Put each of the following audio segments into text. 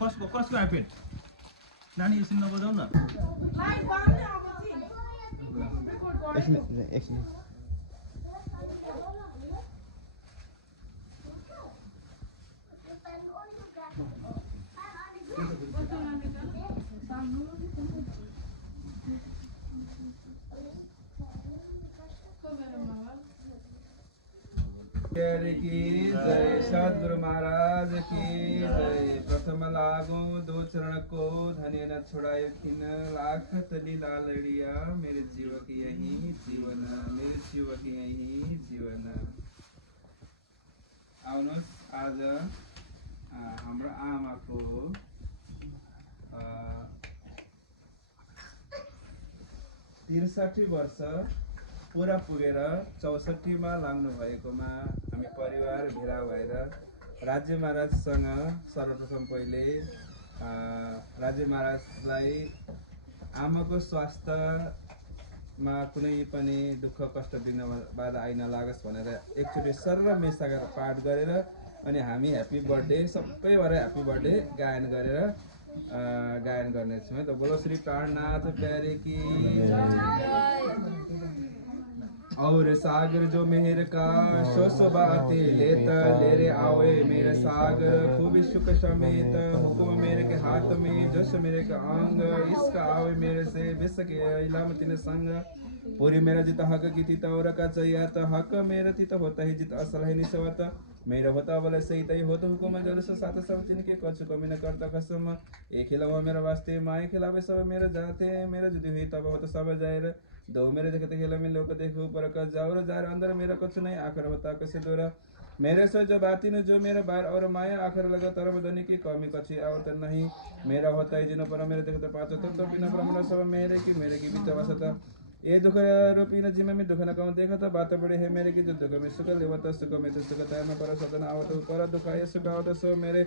कसको आइपेड नानी एकछिन नबजाऊ न एकछिन की जय सद्गुरु महाराज की जय। प्रथम लागो दो चरण को धने न छुड़ायो खिन लाखत लीला लड़िया मेरे जीव की यही जीवन मेरे जीव की यही जीवन। आउनुहोस् आज हाम्रो आमाको 63 वर्ष पुरा पुगेर 64मा लाग्नु भएकोमा हामी परिवार भेला भएर राज्य महाराजसँग सर्वप्रथम पहिले राज्य महाराजलाई आमाको स्वास्थ्यमा कुनै पनि दुःख कष्ट दिन बाधा आइन लागोस् भनेर एकचोटि सर्व मेसागर पाठ गरेर अनि हामी ह्याप्पी बर्थडे सबैबाट ह्याप्पी बर्थडे गायन गरेर गायन गर्नेछौँ है त। बोलो श्री प्राणनाथ प्यारे की और सागर जो मेहर का सो बाते लेता ले रे आवे मेरे सागर खूबी सुख समेत हुक्म मेरे के हाथ में जस मेरे का अंग इसका आवे मेरे से विश्व के इलामती ने संग पूरी मेरा जित हक की थी और का चाहिए तो हक मेरा थी तो होता ही जित असल है निसवत मेरा होता वाला सही तय हो तो हुक्म जल से साथ सब जिनके कछु कमी न करता कसम एक खिलावा मेरा वास्ते माए खिलावे सब मेरा जाते मेरा जुदी हुई तब हो तो सब जाए दो मेरे देखते खेला में लोग देखो पर का जाओ जार अंदर मेरा कुछ नहीं आखिर होता कैसे दोरा मेरे से जो बाती न जो मेरा बार और माया आखिर लगा तरफ धनी की कमी कची आवत नहीं मेरा होता है जिन पर मेरे देखते पाँच तो बिना ब्रह्मण सब मेरे की बीच वसता ये दुख रूपी न जिम्मे में दुख न कहूँ देखा तो बात बड़े है मेरे की जो दुख में सुख लेवत सुख में तो सुख तय में पर सदन आवत पर दुख आए सुख आवत सो मेरे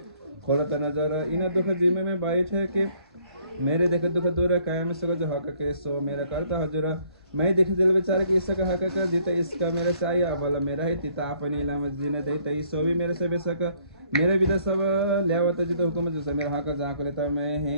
खोलत नजर इन दुख जिम्मे में बैठ है कि मेरे देख दुख दूर कायम सुख जो हक के सो मेरा करता हजूर मैं देख दिल बेचारा कि इसका हक कर जीता इसका मेरा चाहिए अबल मेरा है तीता अपनी इलाम जीने दे तई सो भी मेरे से बेसक मेरे विदा सब लियावत जिता हुक्म जो मेरा हक जाको लेता मैं है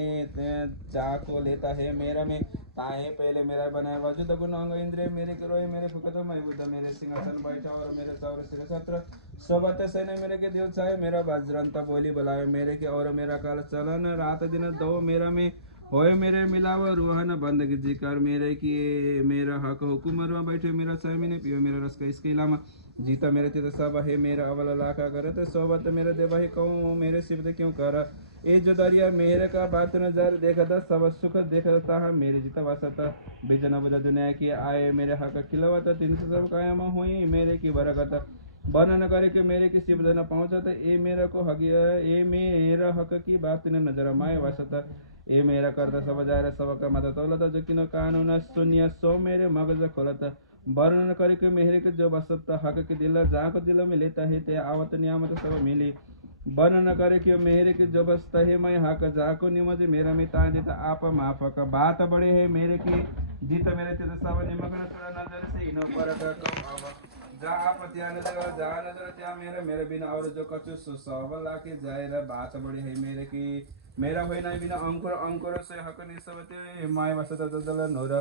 जाको लेता है मेरा में ताए पहले मेरा बनाया वजू तो गुण अंग इंद्रिय मेरे के रोए मेरे फुकत मैं बुद्ध मेरे सिंहासन बैठा और मेरे चौर सिर छत्र सोबत से ने मेरे के दिल चाहे मेरा वज्रंत बोली बुलाए मेरे के और मेरा काल चलन रात दिन दो मेरा में होए मेरे मिलाव रूहन बंदगी जी कर मेरे की मेरा हक हुकुम रुआ बैठे मेरा चाहे ने पियो मेरा रस का इसके अलावा जीता मेरे तीत सब है मेरा अवल लाखा करे तो सोबत मेरे देवा ही कहूँ मेरे शिव क्यों कर ए जो दरिया मेरे का बात नजर देखता सब सुख देखता है मेरे जीता वसता बिजन बुझ दुनिया की आए मेरे हक खिलवत तीन से सब कायम हुई मेरे की बरकत वर्णन करे कि मेरे की शिव न पहुँचा तो ए मेरा को हक ए मेरा हक की बात न नजर माए वसता ए मेरा करता सब जाए सब का मत तौलत जो किनो कानून शून्य सो मेरे मगज खोलत वर्णन करे कि मेरे के जो वसत हक के दिल जाको दिल में लेता है ते आवत नियामत सब मिली वर्णन करे कि मेरे के जो बसता है मैं हक जाको निमज मेरा में ता देता आप माफ का बात बड़े है मेरे की जीत मेरे ते सब निमग्न थोड़ा नजर से इनो पर जा आप ध्यान नजर जा नजर त्या मेरे बिना और जो कछु सब लाके जाए बात बड़ी है मेरे की मेरा हुई नहीं बिना अंकुर अंकुर से हक नहीं सबते माय वसत दल नूर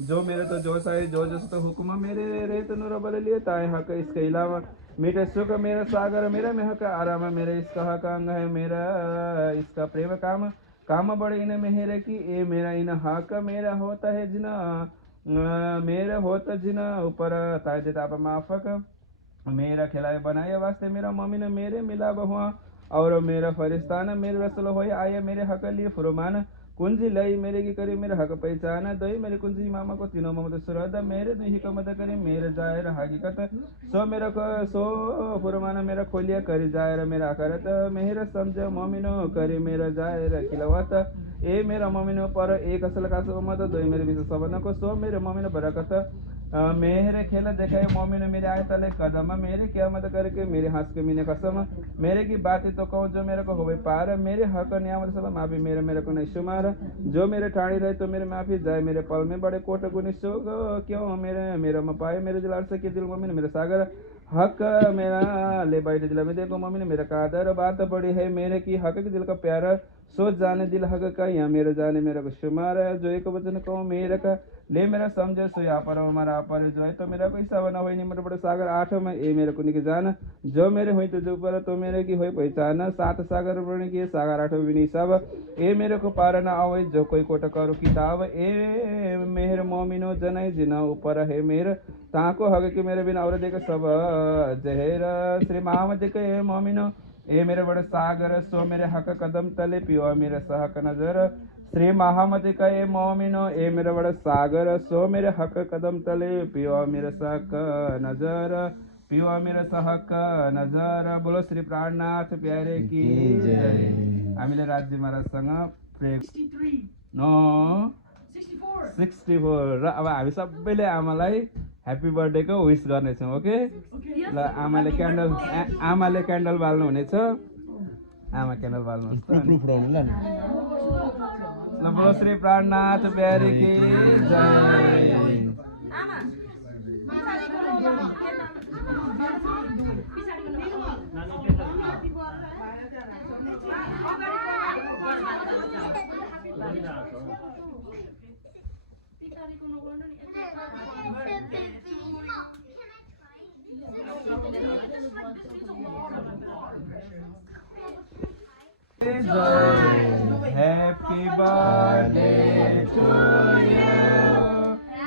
जो मेरे तो जो साई जो जस तो हुक्म मेरे रे तो नूर बल लिए ताए हक इसके अलावा मीठे सुख मेरा सागर मेरा में हक आराम मेरे इसका हक अंग है मेरा इसका प्रेम काम काम बड़े इन मेहरे की ए मेरा इन हक मेरा होता है जिना मेरा होता जिना ऊपर ताए देता आप माफक मेरा खिलाए बनाए वास्ते मेरा मम्मी ने मेरे मिला हुआ और मेरा फरिस्तान मेरे रसल हो आए मेरे हक लिए फुरमान कुंजी लई मेरे की करे मेरे हक पहचाना दई मेरे कुंजी मामा को तीनों ममत सुरद मेरे नहीं का मत करे मेरे जायर हकीकत सो मेरा को सो फुरमान मेरा खोलिया करी जायर मेरा करत मेहर समझ मम्मीनो करे मेरा जायर खिलवत ए मेरा मम्मीनो पर एक असल का सो मत दई मेरे बीच सबन को सो मेरे मम्मीनो बरकत मेरे खेल देखा मम्मी ने मेरे आए तले कदम मेरे क्या मत करके मेरे हंस के मीने कसम मेरे की बातें तो कहूँ जो मेरे को हो पार मेरे हक नियामत सब माफी मेरे को नहीं शुमार जो मेरे ठाणी रहे तो मेरे माफी जाए मेरे पल में बड़े कोट गुनी शोक क्यों मेरे में पाए मेरे दिलार से के दिल मम्मी ने मेरे सागर हक मेरा ले बैठ दिल में देखो मम्मी ने मेरा कादर बात बड़ी है मेरे की हक के दिल का प्यारा सोच जाने दिल हक का यहाँ मेरे जाने मेरा को शुमार है जो एक वचन कहो मेरे का ले मेरा समझे सो यहाँ पर हमारा पर जो है तो मेरा कोई हिसाब ना हो नहीं मेरे बड़े सागर आठ में ए मेरे को निके जाना जो मेरे हुई तो जो पर तो मेरे की हुई पहचान सात सागर बने की सागर आठ भी नहीं सब ए मेरे को पार ना आवे जो कोई कोट करो किताब ए मेहर मोमिनो जनाई जिना ऊपर है मेहर ताको हग के मेरे बिना और देख सब जहर श्री महामद के मोमिनो ए मेरे बड़े सागर सो मेरे हक कदम तले पियो मेरे सहक नजर श्री महामति का ए मोमिनो ए मेरे बड़े सागर सो मेरे हक कदम तले पियो मेरे सहक नजर पियो मेरे सहक नजर बोलो श्री प्राणनाथ प्यारे की जय हामीले राज्य महाराजसँग प्रेम नो 64 र अब हामी सबैले आमालाई ह्याप्पी बर्थडेको विश गर्नेछौँ ओके ल आमाले क्यान्डल बाल्नु हुनेछ आमा क्यान्डल बाल्नुहोस् ल बोलो श्री प्राणनाथ प्यारे की जय Happy birthday to you.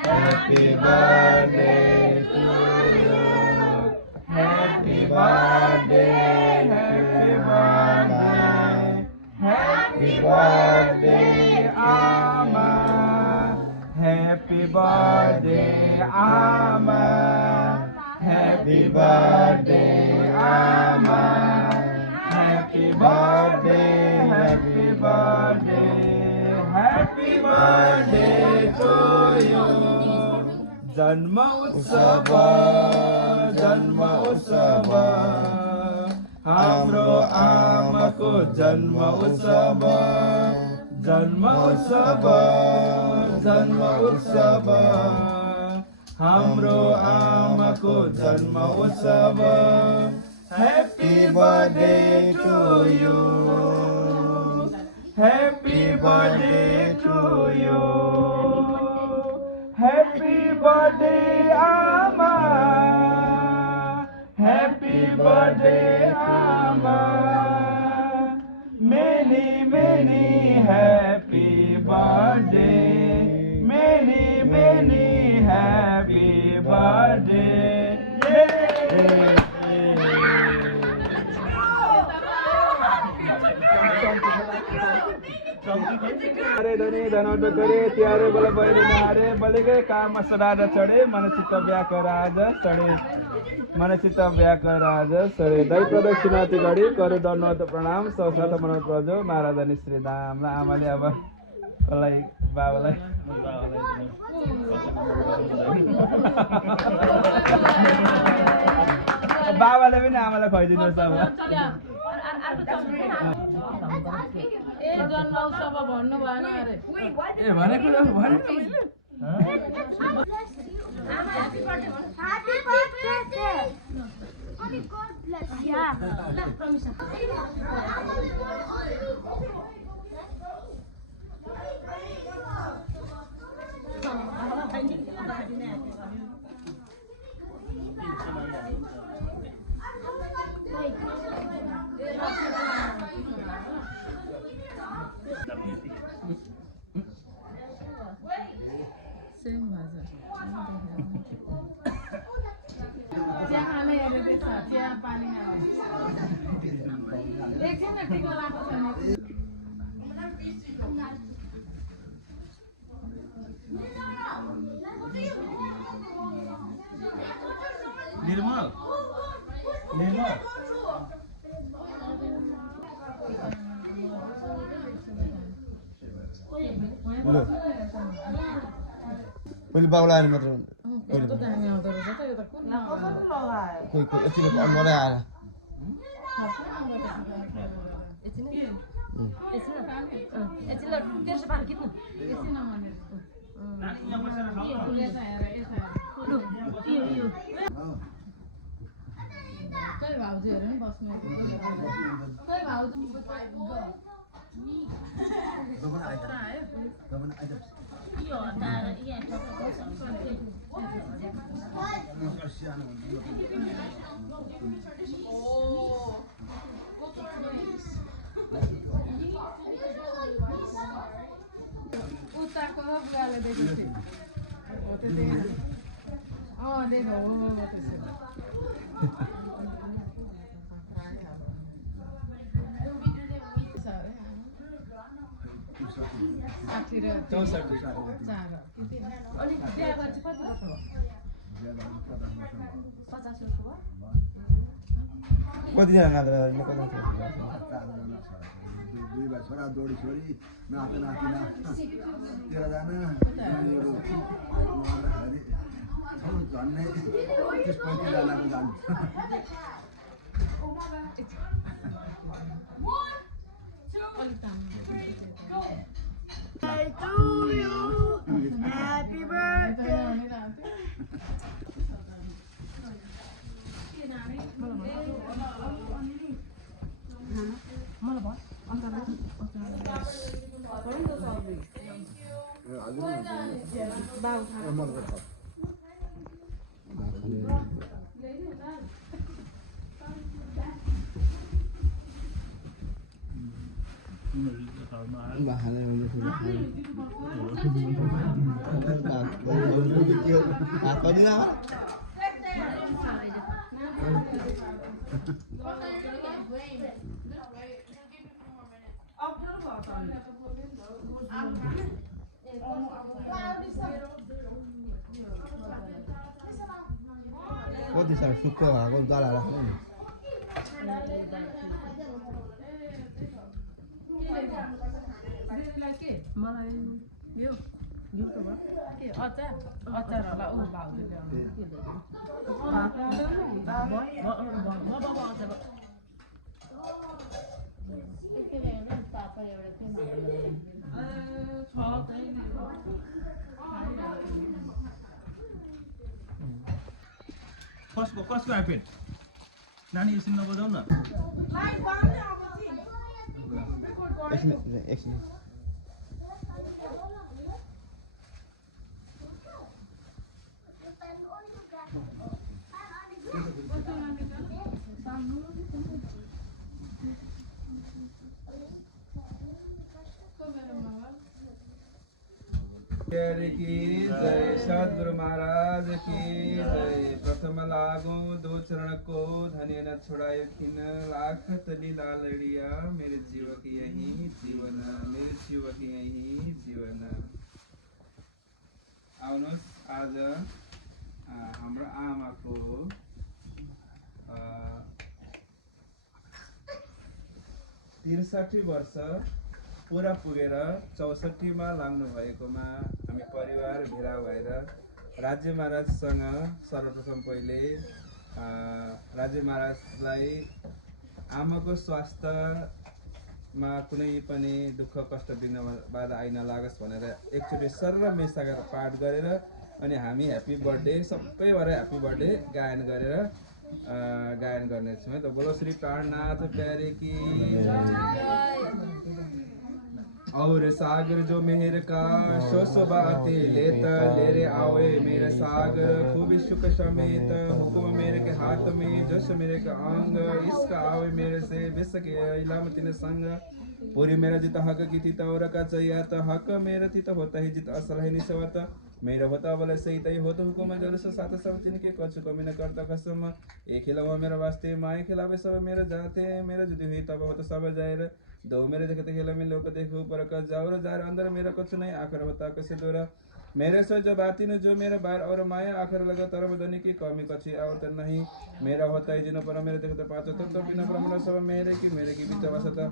Happy birthday to you. Happy birthday, happy birthday, happy birthday, Amma. Happy birthday, Amma. Happy birthday, Amma. Happy birthday, happy birthday, happy birthday to you. Janma Utsava, Janma Utsava, Hamro Amako Janma Utsava, Janma Utsava, Janma Utsava, Hamro Amako Janma Utsava. Happy birthday to you. Happy birthday to you. Happy birthday, Amma. Happy birthday, Amma. Many, many happy birthday. Many, many happy birthday. Yay! अरे धनी धनौट करे त्यारे बल बहनी नारे बलि गए काम सराज चढ़े मन चित्त व्याक राज चढ़े मन चित्त व्याक राज चढ़े दै प्रदक्षिणाति गरी करे दण्डवत प्रणाम सौसाथ मनोत प्रजो महाराज श्री धाम आमाले अब कसलाई बाबालाई बाबाले पनि आमालाई खुवाइदिनुहोस् अब जन्म उत्सव भन्नु भएन अरे ए भनेको Happy birthday. Only God bless you. Yeah. Promise. Same भाषा चिया खाने हेरेको छ चिया पानी खाने एकछिन न टिको लाएको छ निर्मल पहिले बाबुलाई आएर मात्र कस्तो दामी आउँदो रहेछ त यो त कुन खोइ खोइ यतिको अनुहारै आएर खै भाउजूहरू पनि बस्नु खै भाउजू उताको बुवाले देखेको थिएँ हो त्यो देखो हो त्यसो साठी र 64 चार अनि बिहा गरेर चाहिँ कति वर्ष भयो 50 वर्ष भयो कतिजना नाता कतिजना दुई भाइ छोरा जोडी छोरी नाता नातिना 13 जना झन्डै 30-35 जनाको जान्छ To you, happy birthday. Bahannya sudah apa ni lah? Kau di sana suka aku dah lah ni. मलाई यो यो त भयो के अचार अचार होला ऊ भाउजूले कसको आइपेड नानी एकछिन नबजाउ न एकछिन की जय सद्गुरु महाराज की जय प्रथम लागो दो चरण को धने न छुड़ाए खिन लाखत लीला लड़िया मेरे जीव की यही जीवन मेरे जीव की यही जीवन आउनुहोस् आज हाम्रो आमाको 63 वर्ष पुरा पुगेर 64 मा लाग्नु भएकोमा हामी परिवार भेला भएर राज्य महाराजसँग सर्वप्रथम पहिले राज्य महाराजलाई आमाको स्वास्थ्यमा कुनै पनि दुःख कष्ट बिघ्न बाधा आइ नलागोस् भनेर एकचोटि सर्व मेसागर पाठ गरेर अनि हामी ह्यापी बर्थडे सबैबाट ह्यापी बर्थडे गायन गरेर गायन गर्नेछौँ है त बोलो श्री प्राणनाथ प्यारे की और सागर जो मेहर का सो बाते लेता लेरे आवे मेरे सागर खूब सुख समेत हुकुम मेरे के हाथ में जस मेरे का अंग इसका आवे मेरे से विश्व के इलाम तीन संग पूरी मेरा जित हक की थी और का चाहिए तो हक मेरा थी तो होता ही जित असल है निसवत मेरा होता बोले सही तय होता हुकुम जल से साथ सब जिनके कुछ कमी न करता कसम एक खिलावा मेरा वास्ते माए खिलावे सब मेरा जाते मेरा जुदी हुई तब होता सब जाए दो मेरे देखते खेला में लोग देखो पर का जाओ जार अंदर मेरा कुछ नहीं आखिर होता कैसे दोरा मेरे से जो बाती न जो मेरा बार और माया आखिर लगा तरफ धनी की कमी कची आवत नहीं मेरा होता है जिन्हों पर मेरे देखते पाचो तो बिना ब्रह्मण सब मेरे की बीच वसता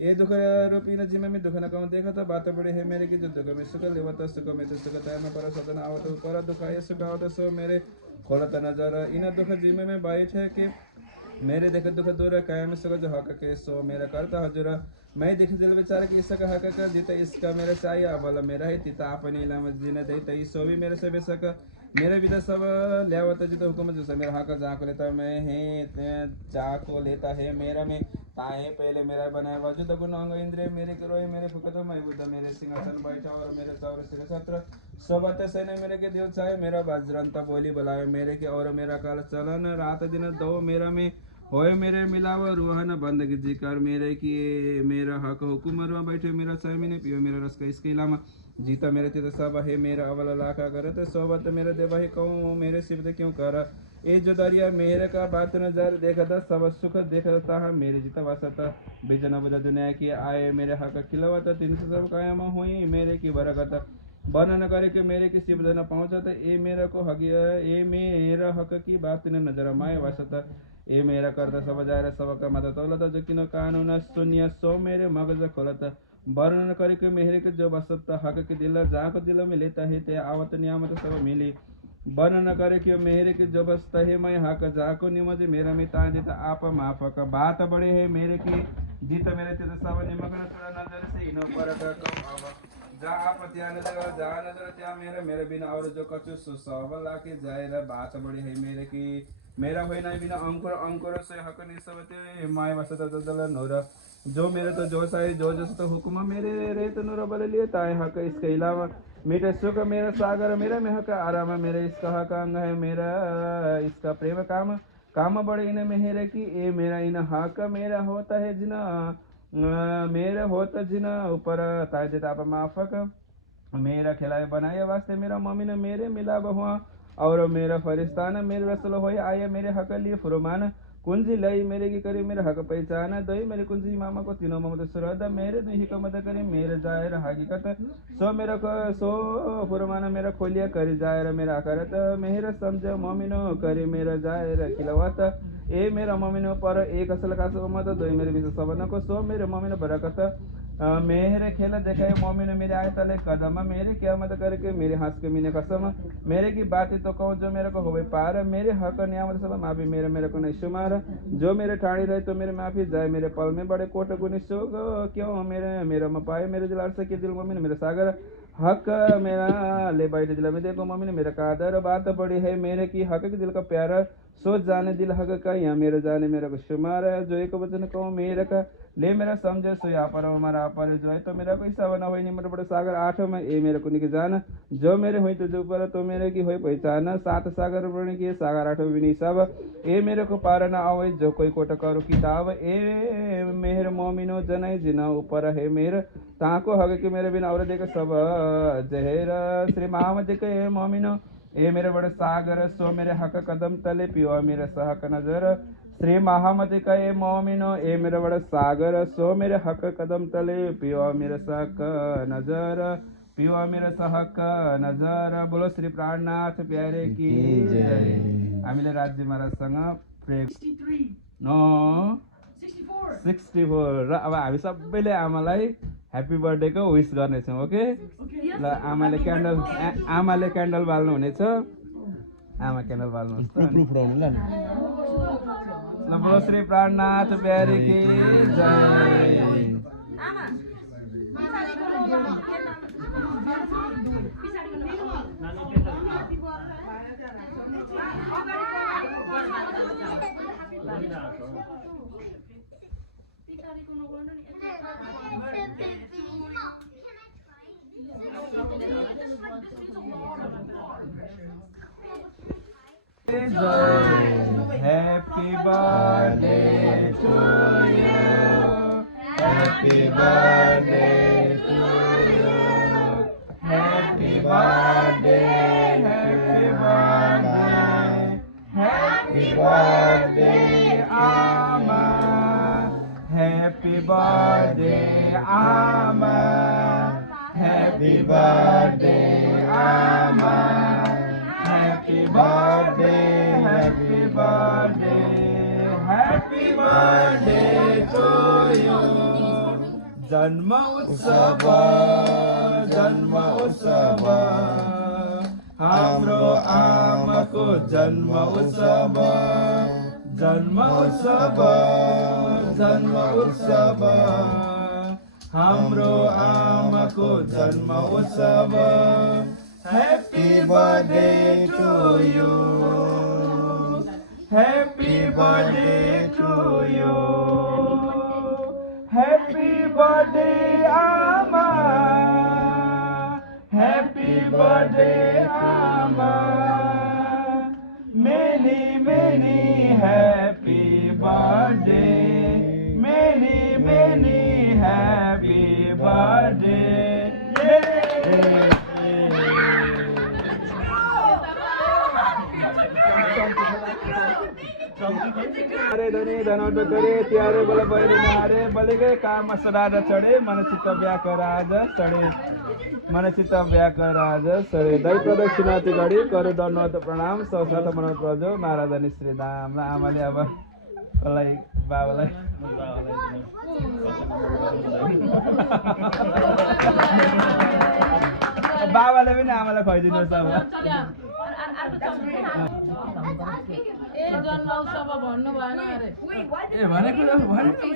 ये दुख रूपी न जिम्मे में दुख न कम देखा तो बात बड़े है मेरे की जो दुख में सुख लेवत सुख में तो सुख तय में पर सदन आवत पर दुख ये सुख आवत सो मेरे खोलत नजर इन दुख जिम्मे में बैठ है कि मेरे देख दुख दूर कायम सुख जो हक के सो मेरा करता हजूर मैं देख दिल बेचारा कि इसका हक कर जीता इसका मेरा चाहिए अबल मेरा ही तीता अपने इलाम जीने दे तई सो भी मेरे से बेसक मेरे विदा सब ल्यावत जित हुकुम जो मेरा हक जाको लेता मैं है जाको लेता है मेरा में ताए पहले मेरा बनाया वजूद गुण अंग इंद्रिय मेरे करोए मेरे फुकत मैं बुद्ध मेरे सिंहासन बैठा और मेरे चौर सिर छत्र सोबत सेने मेरे के दिल चाहे मेरा वज्रंत बोली बुलाए मेरे के और मेरा काल चलन रात दिन दो मेरा में होए मेरे मिलाव रूहन बंदगी जी कर मेरे की मेरा हक हुकुम बैठे मेरा चाहे पियो मेरा रस का इसके अलावा जीता मेरे तित सब है मेरा अवल लाखा करत सोबत मेरे देव है कहूँ मेरे शिव क्यों कर ए जो दरिया मेरे का बात नजर देखता सब सुख देखता है मेरे जीता वासता बेचना बुझा दुनिया की आए मेरे हक खिलवता तीन से सब कायम हुई मेरे की बरकत वर्णन करे कि मेरे की शिव न पहुंचता ए मेरा को हक ए मेरा हक की बात न नजर माए वासता ए मेरा करता सब जाए सब का मदद तौलता जो किनो कानून शून्य सो मेरे मगज खोलता वर्णन करे कि मेरे के जो बसता हक के दिल जाको दिल में लेता है ते आवत नियामत सब मिली वर्णन करे कि मेरे के जो बसता है मैं हक जाको निमज मेरा में ता देता आप माफ का बात बड़े है मेरे की जीत मेरे ते सब निमग्न थोड़ा नजर से इनो पर का जा आप त्या नजर जा नजर त्या मेरे बिना और जो कछु सुसव लाके जाए बात बड़ी है मेरे की मेरा होई नहीं बिना अंकुर अंकुर से हक निसवते माय वसत दल नूर जो मेरे तो जो साई जो जस तो हुक्म मेरे रे तो नूर बल लिए ताए हक इसके अलावा मीठे सुख मेरा सागर मेरा में हक आराम मेरे इसका हक अंग है मेरा इसका प्रेम काम काम बड़े इन मेहरे की ए मेरा इन हक मेरा होता है जिना मेरा होता जिना ऊपर ताए देता आप माफक मेरा खिलाए बनाए वास्ते मेरा मम्मी ने मेरे मिला हुआ और मेरा फरिस्तान मेरे रसल हो आए मेरे हक लिए फुरमान कुंजी लई मेरे की करी मेरे हक पहचाना दई मेरे कुंजी मामा को तीनों ममद सुरदा मेरे दुही को मत करी मेरे जायर हकीकत सो मेरा को सो फुरमान मेरा खोलिया करी जायर मेरा करत मेरा समझ मोमिनो करी मेरा जायर खिलवत ए मेरा मोमिनो पर एक असल का सो मत दई मेरे विश्व सबन को सो मेरे मोमिनो बरकत मेरे खेल देखे मोमिन मेरे आए तले कदम मेरे क्या मत करके मेरे हंस के मीने कसम मेरे की बातें तो कहूँ जो मेरे को होवे पार मेरे हक नियामत सब माफी मेरे मेरे को नहीं शुमार जो मेरे ठाणी रहे तो मेरे माफी जाए मेरे पल में बड़े कोट गुनी शोक क्यों मेरे मेरा मपाए मेरे दिल से दिल मोमिन मेरे सागर हक मेरा ले बैठे दिल में देखो मम्मी ने मेरा कादर बात बड़ी है मेरे की हक के दिल का प्यारा सोच जाने दिल हक का यहाँ मेरे जाने मेरा को शुमार है जो एक वचन कहूँ मेरे का ले मेरा समझे सो यहाँ पर हमारा पर जो है तो मेरा कोई सवाना हो नहीं मेरे बड़े सागर आठ में ए मेरे को निके जाना जो मेरे हुई तो जो पर तो मेरे की हुई पहचाना सात सागर बने की सागर आठ भी नहीं सब ए मेरे को पार ना आवे जो कोई कोट करो किताब ए मेहर मोमिनो जनाई जिना ऊपर है मेर ताको हक के मेरे बिना और देख सब जहर श्री महामद के मोमिनो ए मेरे बड़े सागर सो मेरे हक कदम तले पियो मेरे सहक नजर श्री महामति का ए मोमिनो ए मेरे बड़े सागर सो मेरे हक कदम तले पियो मेरे सहक नजर पियो मेरे सहक नजर बोलो श्री प्राणनाथ प्यारे की जय हामीले राज्य महाराजसँग प्रेम 63 नो 64 64 र अब हामी सबैले आमालाई ह्याप्पी बर्थडेको विश गर्नेछौँ ओके ल आमाले क्यान्डल बाल्नु हुनेछ आमा क्यान्डल बाल्नुहोस् त ल बोलो श्री प्राणनाथ प्यारे की जय Happy birthday to you. Happy birthday to you. Happy birthday, happy birthday, happy birthday, Amma. Happy birthday, Amma. Happy birthday, Amma. Happy birthday, happy birthday, happy birthday to you. Janma Utsava, Janma Utsava, Hamro Amako Janma Utsava, Janma Utsava, Janma Utsava, Hamro Amako Janma Utsava. Happy birthday to you. Happy birthday to you. Happy birthday, Ama. Happy birthday, Ama. Many, many happy birthday. Many, many happy birthday. Yay! अरे धनी धनोट करे त्यारे बल बहरी नारे बल गए काम सराज चढ़े मन चित्त व्याकर आज सड़े मन चित्त व्याकर आज सड़े दै प्रदक्षिणाति गरी करु दण्डवत प्रणाम सौसात मनोत प्रजो महाराजनी श्रीराम आमाले अब कसलाई बाबालाई बाबाले पनि आमालाई खुवाइदिनुहोस् अब जन्म उत्सव भन्नु भएन अरे ए भनेको भनेको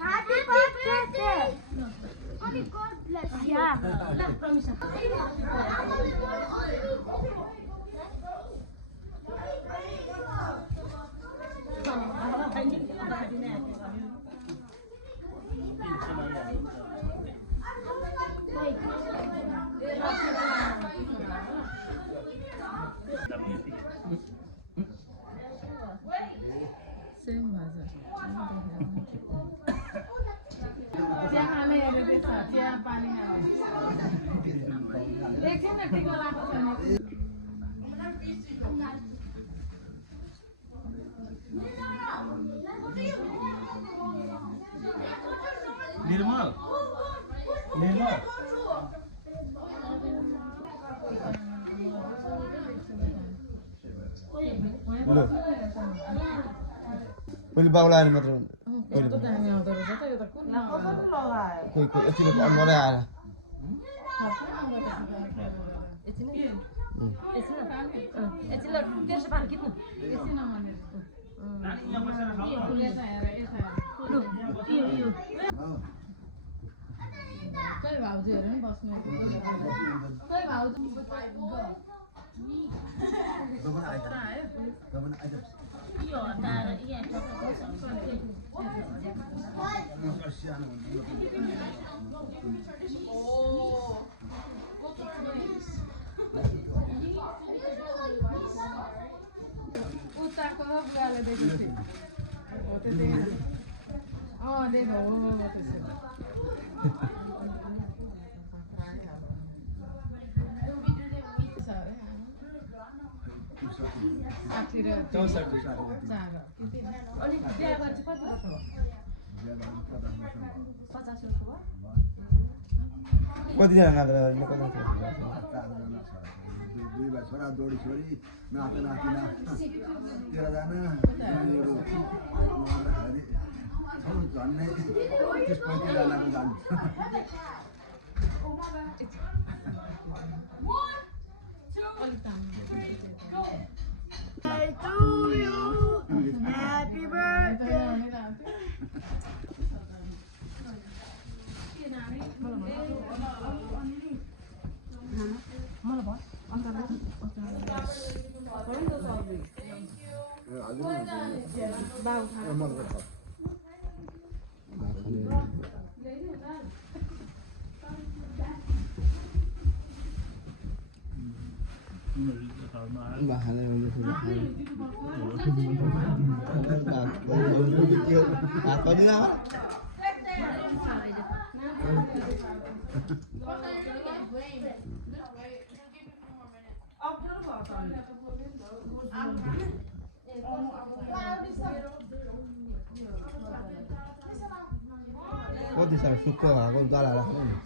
Happy birthday. Only God bless you. Yeah. Promise. Same भाषा चिया खाने हेरे त्यसो चिया पानी खाने एकछिन टिका लगाएको छैन निर्मल निर्मल पहिले बाउलाई आएर मात्र कस्तो दामी आउँदो रहेछ त यो त कुन खोइ खोइ यति अनुहारै आएर खै भाउजूहरू नि बस्नु खै भाउजू उताको बुवाले देखेको थिएँ हो त्यो देखो हो त्यसो अनि बिहा गरेर कति वर्ष भयो 50 वर्ष भयो कतिजना नाच्दा दुई भाइ छोरा दौडी छोरी नाता नातिना 13 जना झन्नै 30-35 जनाको जान्छ To you. Happy birthday. Bahannya apa dia? Kok bisa suka aku galah lah ini.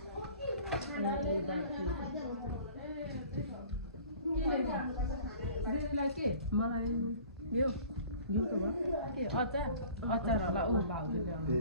मलाई यो यो त भयो के अचार अचार होला ऊ भाउजूले आउनु